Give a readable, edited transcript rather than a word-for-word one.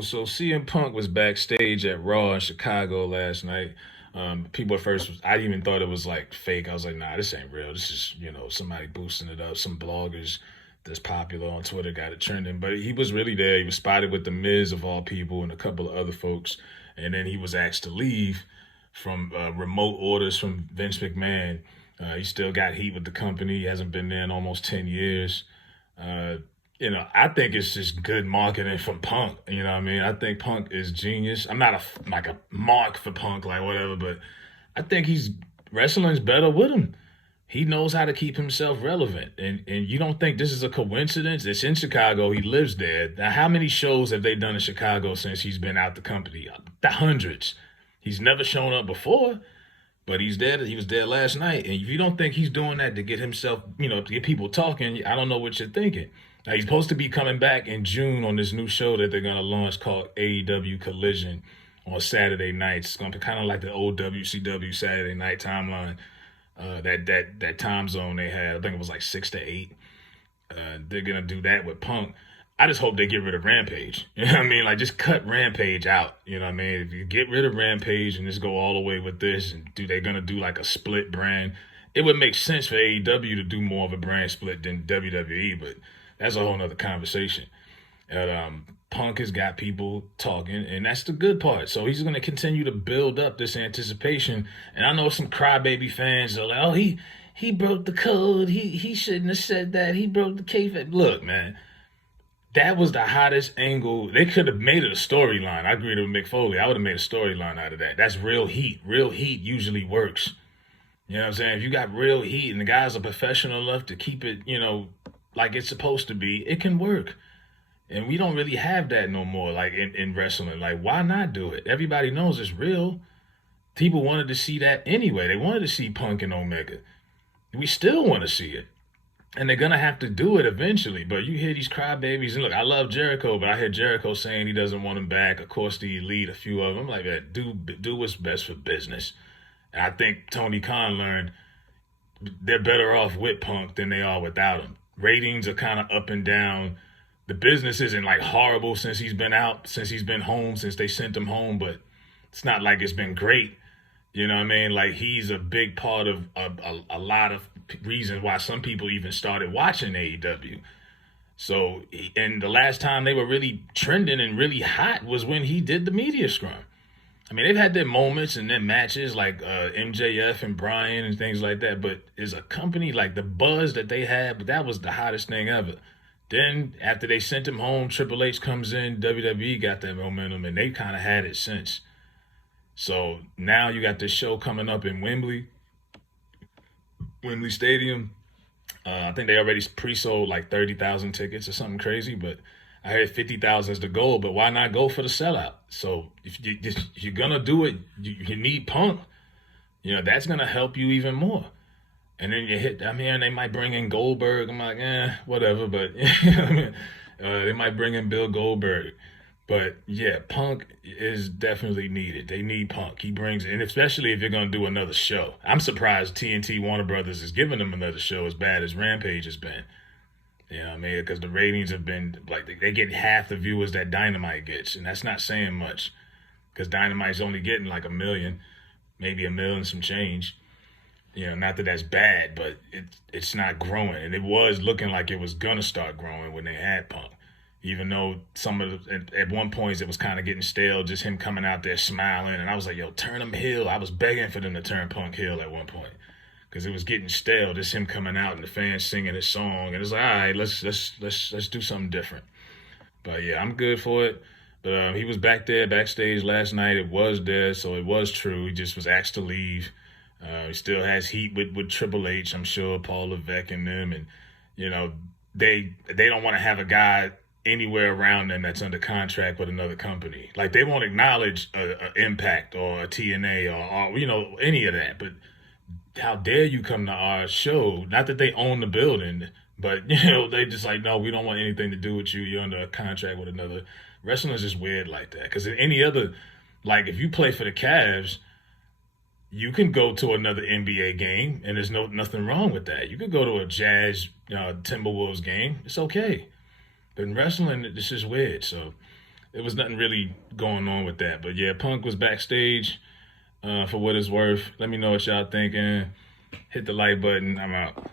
So CM Punk was backstage at Raw in Chicago last night. People at first, I even thought it was like fake. I was like, nah, this ain't real. This is, somebody boosting it up. Some bloggers that's popular on Twitter got it trending. But he was really there. He was spotted with The Miz, of all people, and a couple of other folks. And then he was asked to leave from remote orders from Vince McMahon. He still got heat with the company. He hasn't been there in almost 10 years. Uh, I think it's just good marketing from Punk. You know what I mean? I think Punk is genius. I'm not like a mark for Punk, like whatever, but I think wrestling's better with him. He knows how to keep himself relevant. And you don't think this is a coincidence? It's in Chicago. He lives there. Now, how many shows have they done in Chicago since he's been out the company? The hundreds. He's never shown up before, but he's there. He was there last night. And if you don't think he's doing that to get himself, to get people talking, I don't know what you're thinking. Now, he's supposed to be coming back in June on this new show that they're going to launch called AEW Collision on Saturday nights. It's going to be kind of like the old WCW Saturday night timeline. That time zone they had, I think it was like 6 to 8. They're going to do that with Punk. I just hope they get rid of Rampage. You know what I mean? Like, just cut Rampage out. You know what I mean? If you get rid of Rampage and just go all the way with this, and they're going to do like a split brand, it would make sense for AEW to do more of a brand split than WWE, but that's a whole nother conversation. Punk has got people talking, and that's the good part. So he's going to continue to build up this anticipation. And I know some crybaby fans are like, oh, he broke the code. He shouldn't have said that. He broke the kayfabe. Look, man, that was the hottest angle. They could have made it a storyline. I agree with Mick Foley. I would have made a storyline out of that. That's real heat. Real heat usually works. You know what I'm saying? If you got real heat and the guys are professional enough to keep it, like it's supposed to be, it can work. And we don't really have that no more, like in wrestling. Like, why not do it? Everybody knows it's real. People wanted to see that anyway. They wanted to see Punk and Omega. We still want to see it. And they're going to have to do it eventually. But you hear these crybabies. And look, I love Jericho, but I hear Jericho saying he doesn't want him back. Of course, the Elite, a few of them. Like, that, do what's best for business. And I think Tony Khan learned they're better off with Punk than they are without him. Ratings are kind of up and down. The business isn't like horrible since he's been out, since he's been home, since they sent him home, but it's not like it's been great. You know what I mean? Like, he's a big part of a lot of reasons why some people even started watching AEW. So, and the last time they were really trending and really hot was when he did the media scrum. I mean, they've had their moments and their matches like MJF and Bryan and things like that, but as a company, like the buzz that they had, that was the hottest thing ever. Then, after they sent him home, Triple H comes in, WWE got that momentum, and they kind of had it since. So, now you got this show coming up in Wembley Stadium. I think they already pre-sold like 30,000 tickets or something crazy, but I heard 50,000 is the goal, but why not go for the sellout? So, if you're going to do it, you need Punk. That's going to help you even more. And then they might bring in Goldberg. I'm like, whatever. But, they might bring in Bill Goldberg. But, yeah, Punk is definitely needed. They need Punk. He brings it, and especially if you're going to do another show. I'm surprised TNT Warner Brothers is giving them another show as bad as Rampage has been. You know what I mean? Because the ratings have been, like, they get half the viewers that Dynamite gets. And that's not saying much. Because Dynamite's only getting like 1 million, maybe 1 million some change. Not that that's bad, but it's not growing. And it was looking like it was going to start growing when they had Punk. Even though at one point it was kind of getting stale, just him coming out there smiling. And I was like, yo, turn him heel. I was begging for them to turn Punk heel at one point. Because it was getting stale, just him coming out and the fans singing his song. And it's like, all right, let's do something different. But yeah, I'm good for it. But he was backstage last night. It was there, so it was true. He just was asked to leave. He still has heat with Triple H, I'm sure, Paul Levesque and them. And, they don't want to have a guy anywhere around them that's under contract with another company. Like, they won't acknowledge a Impact or a TNA or any of that. But how dare you come to our show? Not that they own the building, but, they just like, no, we don't want anything to do with you. You're under a contract with another. Wrestling is just weird like that. Because in any other, like, if you play for the Cavs, you can go to another NBA game, and there's nothing wrong with that. You could go to a Jazz Timberwolves game. It's okay. But in wrestling, this is weird. So it was nothing really going on with that. But yeah, Punk was backstage. For what it's worth, let me know what y'all thinking. Hit the like button. I'm out.